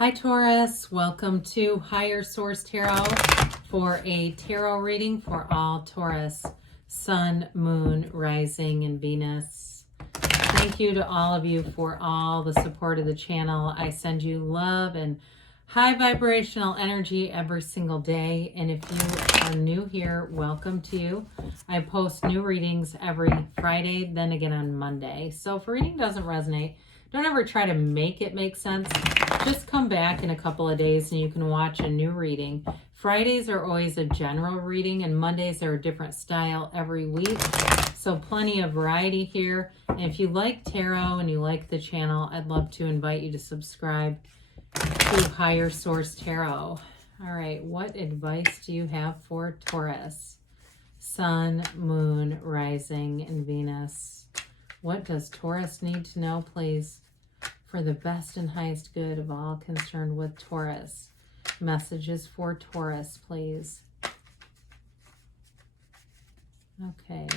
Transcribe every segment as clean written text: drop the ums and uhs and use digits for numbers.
Hi Taurus, welcome to Higher Source Tarot for a tarot reading for all Taurus, Sun, Moon, Rising, and Venus. Thank you to all of you for all the support of the channel. I send you love and high vibrational energy every single day. And if you are new here, welcome to you. I post new readings every Friday, then again on Monday. So if a reading doesn't resonate, don't ever try to make it make sense. Just come back in a couple of days and you can watch a new reading. Fridays are always a general reading and Mondays are a different style every week. So plenty of variety here. And if you like tarot and you like the channel, I'd love to invite you to subscribe to Higher Source Tarot. All right, what advice do you have for Taurus? Sun, Moon, Rising, and Venus. What does Taurus need to know, please, for the best and highest good of all concerned with Taurus? Messages for Taurus, please. Okay.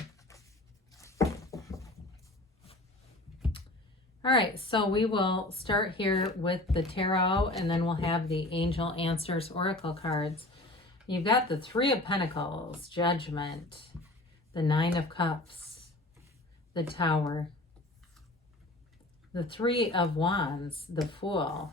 All right, so we will start here with the tarot, and then we'll have the Angel Answers Oracle cards. You've got the Three of Pentacles, Judgment, the Nine of Cups, the Tower, the Three of Wands, the Fool,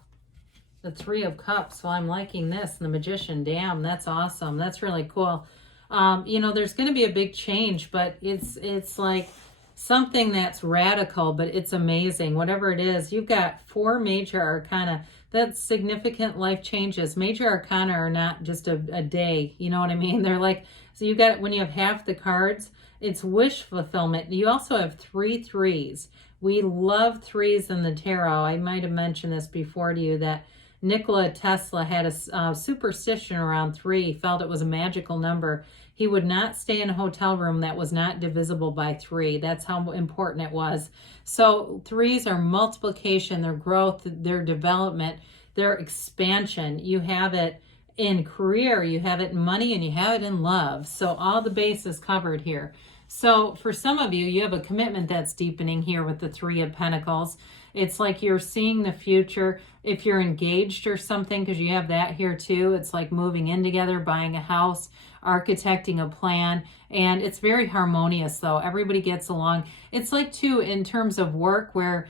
the Three of Cups. Well, I'm liking this, the Magician. Damn, that's awesome. That's really cool. You know, there's going to be a big change, but it's like something that's radical, but it's amazing. Whatever it is, you've got four major arcana. That's significant life changes. Major arcana are not just a day. You know what I mean? They're like, so you got, when you have half the cards, it's wish fulfillment. You also have three threes. We love threes in the tarot. I might have mentioned this before to you that Nikola Tesla had a superstition around three. He felt it was a magical number. He would not stay in a hotel room that was not divisible by three. That's how important it was. So threes are multiplication, their growth, their development, their expansion. You have it in career, you have it in money, and you have it in love. So all the bases covered here. So for some of you, you have a commitment that's deepening here with the Three of Pentacles. It's like you're seeing the future. If you're engaged or something, because you have that here too, it's like moving in together, buying a house, architecting a plan, and it's very harmonious though. Everybody gets along. It's like too in terms of work where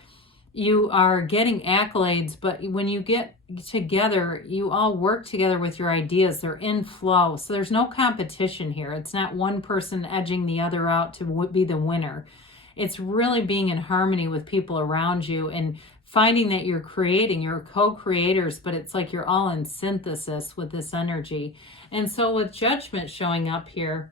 you are getting accolades, but when you get together, you all work together with your ideas. They're in flow. So there's no competition here. It's not one person edging the other out to be the winner. It's really being in harmony with people around you and finding that you're creating, you're co-creators, but it's like you're all in synthesis with this energy. And so with Judgment showing up here,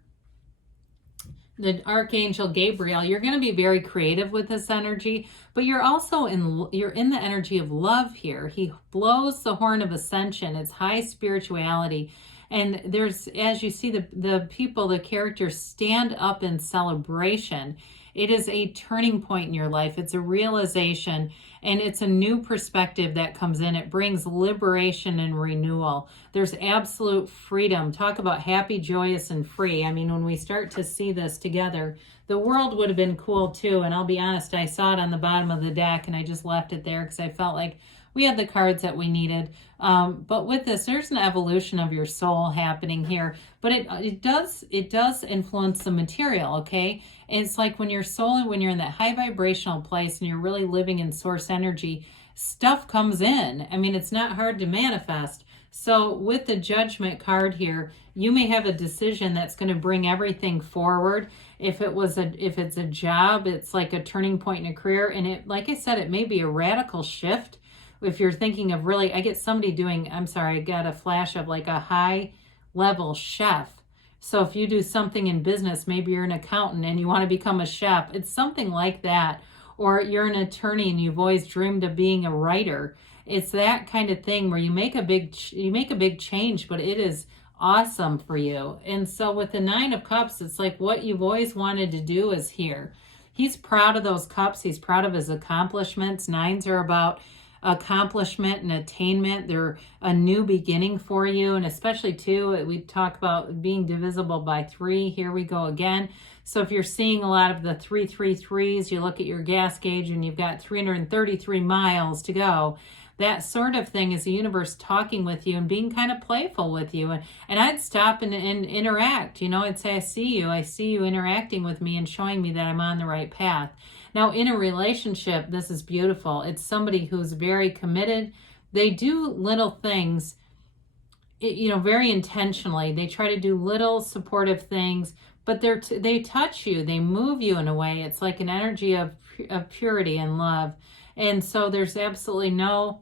the Archangel Gabriel, you're going to be very creative with this energy, but you're also you're in the energy of love here. He blows the horn of ascension. It's high spirituality. And there's, as you see, the people, the characters stand up in celebration. It is a turning point in your life. It's a realization, and it's a new perspective that comes in. It brings liberation and renewal. There's absolute freedom. Talk about happy, joyous, and free. I mean, when we start to see this together, the world would have been cool too. And I'll be honest, I saw it on the bottom of the deck and I just left it there because I felt like we had the cards that we needed. But with this, there's an evolution of your soul happening here. But it does influence the material, okay? It's like when your soul, when you're in that high vibrational place and you're really living in source energy, stuff comes in. I mean, it's not hard to manifest. So with the Judgment card here, you may have a decision that's going to bring everything forward. If it's a job, it's like a turning point in a career. And it, like I said, it may be a radical shift. If you're thinking of really, I get somebody doing, I got a flash of like a high level chef. So if you do something in business, maybe you're an accountant and you want to become a chef, it's something like that. Or you're an attorney and you've always dreamed of being a writer. It's that kind of thing where you make a big change, but it is awesome for you. And so with the Nine of Cups, it's like what you've always wanted to do is here. He's proud of those cups. He's proud of his accomplishments. Nines are about accomplishment and attainment. They're a new beginning for you. And especially too, we talk about being divisible by three. Here we go again. So if you're seeing a lot of the 333s, you look at your gas gauge and you've got 333 miles to go. That sort of thing is the universe talking with you and being kind of playful with you. And I'd stop and interact. You know, I'd say, I see you interacting with me and showing me that I'm on the right path. Now, in a relationship, this is beautiful. It's somebody who's very committed. They do little things, you know, very intentionally. They try to do little supportive things, but they touch you. They move you in a way. It's like an energy of purity and love. And so there's absolutely no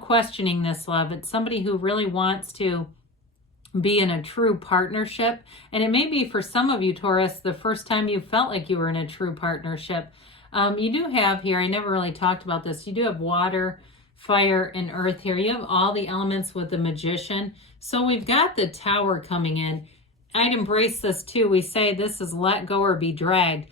questioning this love. It's somebody who really wants to be in a true partnership. And it may be for some of you, Taurus, the first time you felt like you were in a true partnership. You do have here, I never really talked about this, you do have water, fire, and earth here. You have all the elements with the Magician. So we've got the Tower coming in. I'd embrace this too. We say this is let go or be dragged.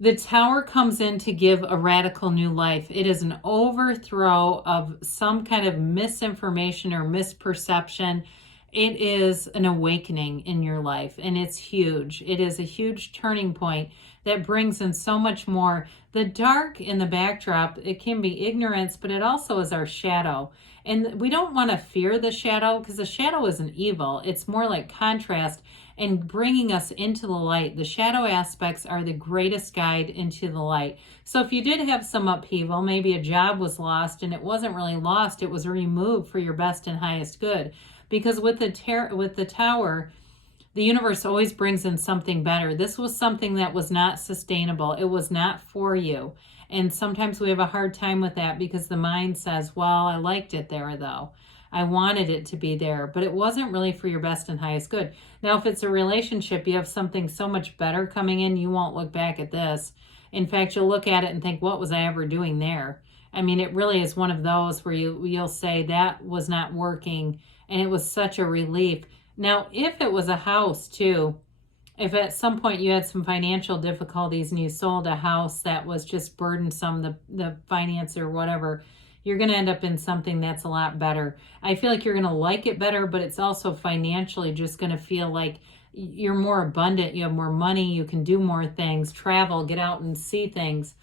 The Tower comes in to give a radical new life. It is an overthrow of some kind of misinformation or misperception. It is an awakening in your life, and it's huge. It is a huge turning point that brings in so much more. The dark in the backdrop, it can be ignorance, but it also is our shadow. And we don't want to fear the shadow, because the shadow isn't evil. It's more like contrast and bringing us into the light. The shadow aspects are the greatest guide into the light. So if you did have some upheaval, maybe a job was lost, and it wasn't really lost, it was removed for your best and highest good. Because with the Tower, the universe always brings in something better. This was something that was not sustainable. It was not for you. And sometimes we have a hard time with that because the mind says, well, I liked it there though. I wanted it to be there, but it wasn't really for your best and highest good. Now, if it's a relationship, you have something so much better coming in, you won't look back at this. In fact, you'll look at it and think, what was I ever doing there? I mean, it really is one of those where you'll say that was not working, and it was such a relief. Now, if it was a house too, if at some point you had some financial difficulties and you sold a house that was just burdensome, the finance or whatever, you're going to end up in something that's a lot better. I feel like you're going to like it better, but it's also financially just going to feel like you're more abundant. You have more money. You can do more things, travel, get out and see things.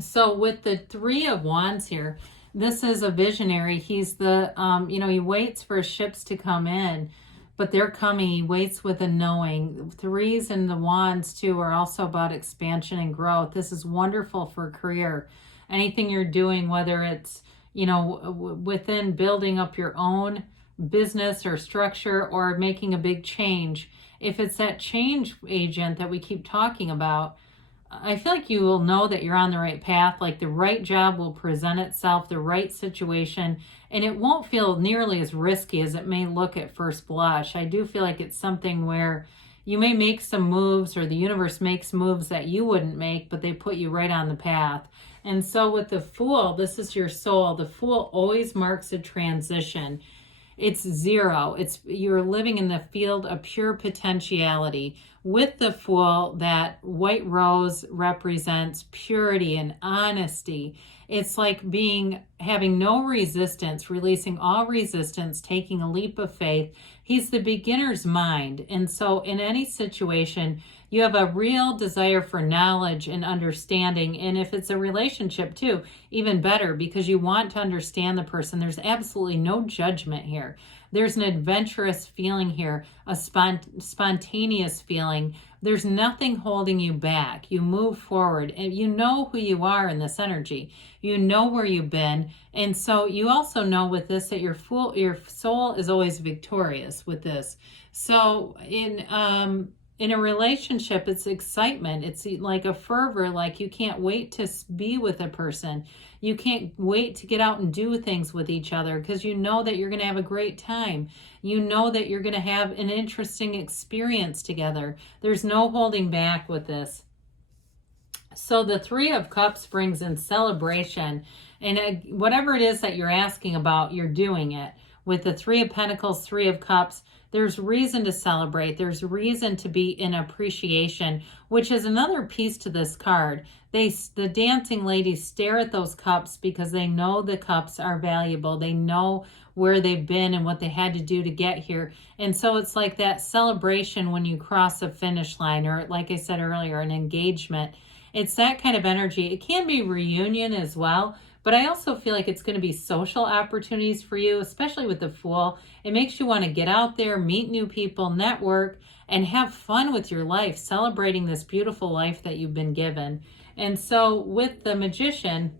So with the Three of Wands here, this is a visionary. He's the, he waits for ships to come in, but they're coming. He waits with a knowing. Threes and the Wands too are also about expansion and growth. This is wonderful for career. Anything you're doing, whether it's, within building up your own business or structure or making a big change. If it's that change agent that we keep talking about, I feel like you will know that you're on the right path. Like the right job will present itself, the right situation, and it won't feel nearly as risky as it may look at first blush. I do feel like it's something where you may make some moves, or the universe makes moves that you wouldn't make, but they put you right on the path. And so with the Fool, this is your soul. The Fool always marks a transition. It's zero. You're living in the field of pure potentiality. With the Fool, that white rose represents purity and honesty. It's like having no resistance, releasing all resistance, taking a leap of faith. He's the beginner's mind. And so in any situation, you have a real desire for knowledge and understanding. And if it's a relationship too, even better, because you want to understand the person. There's absolutely no judgment here. There's an adventurous feeling here, a spontaneous feeling. There's nothing holding you back. You move forward, and you know who you are in this energy. You know where you've been. And so you also know with this that your soul is always victorious with this. So in a relationship, it's excitement. It's like a fervor, like you can't wait to be with a person. You can't wait to get out and do things with each other because you know that you're going to have a great time. You know that you're going to have an interesting experience together. There's no holding back with this. So the Three of Cups brings in celebration. And whatever it is that you're asking about, you're doing it. With the Three of Pentacles, Three of Cups, there's reason to celebrate. There's reason to be in appreciation, which is another piece to this card. The dancing ladies stare at those cups because they know the cups are valuable. They know where they've been and what they had to do to get here. And so it's like that celebration when you cross a finish line, or like I said earlier, an engagement. It's that kind of energy. It can be reunion as well, But I also feel like it's going to be social opportunities for you, especially with the Fool. It makes you want to get out there, meet new people, network, and have fun with your life, celebrating this beautiful life that you've been given. And so with the Magician,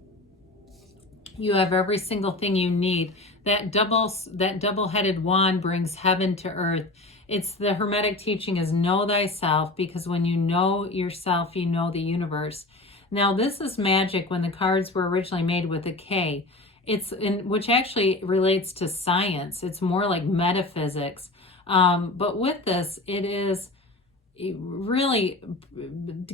you have every single thing you need. That double-headed wand brings heaven to earth. It's the Hermetic teaching is know thyself, because when you know yourself, you know the universe. Now, this is magic when the cards were originally made with a K. Which actually relates to science. It's more like metaphysics. But with this, it is really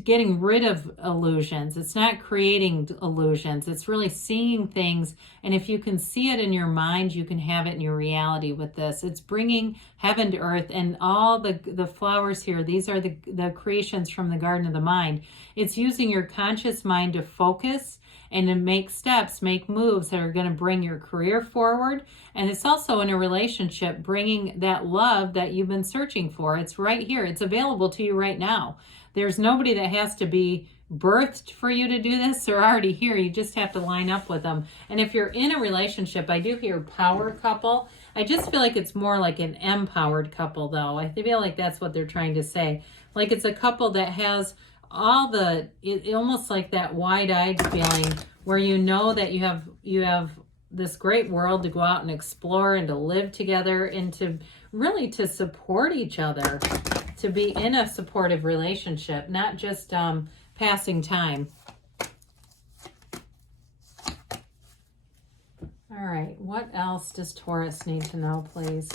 getting rid of illusions. It's not creating illusions. It's really seeing things. And if you can see it in your mind, you can have it in your reality with this. It's bringing heaven to earth, and all the flowers here, these are the creations from the Garden of the Mind. It's using your conscious mind to focus and to make steps, make moves that are going to bring your career forward. And it's also in a relationship, bringing that love that you've been searching for. It's right here. It's available to you right now. There's nobody that has to be birthed for you to do this. They're already here. You just have to line up with them. And if you're in a relationship, I do hear power couple. I just feel like it's more like an empowered couple, though. I feel like that's what they're trying to say. Like it's a couple that has all almost like that wide-eyed feeling where you know that you have this great world to go out and explore and to live together, and to really to support each other, to be in a supportive relationship, not just passing time. All right, what else does Taurus need to know, please?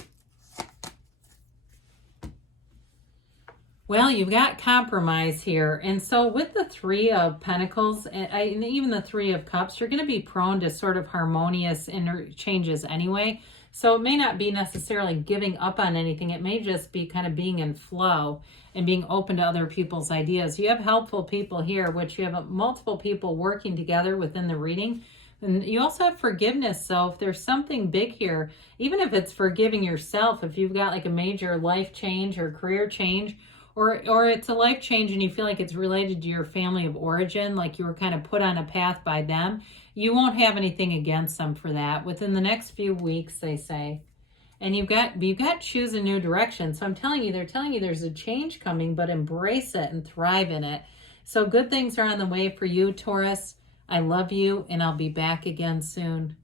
Well, you've got compromise here. And so with the Three of Pentacles and even the Three of Cups, you're going to be prone to sort of harmonious changes anyway. So it may not be necessarily giving up on anything. It may just be kind of being in flow and being open to other people's ideas. You have helpful people here, which you have multiple people working together within the reading. And you also have forgiveness. So if there's something big here, even if it's forgiving yourself, if you've got like a major life change or career change, or it's a life change and you feel like it's related to your family of origin, like you were kind of put on a path by them, you won't have anything against them for that within the next few weeks, they say. And you've got choose a new direction. So I'm telling you, they're telling you there's a change coming, but embrace it and thrive in it. So good things are on the way for you, Taurus. I love you, and I'll be back again soon.